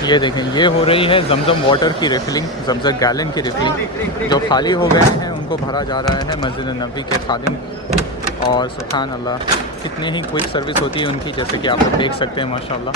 ये देखें, ये हो रही है जमज़म वाटर की रिफ़िलिंग, जमज़म गैलन की रिफ़िलिंग। जो खाली हो गए हैं उनको भरा जा रहा है मस्जिद नबवी के खादिम। और सुभान अल्लाह, कितनी ही क्विक सर्विस होती है उनकी, जैसे कि आप लोग देख सकते हैं माशाल्लाह।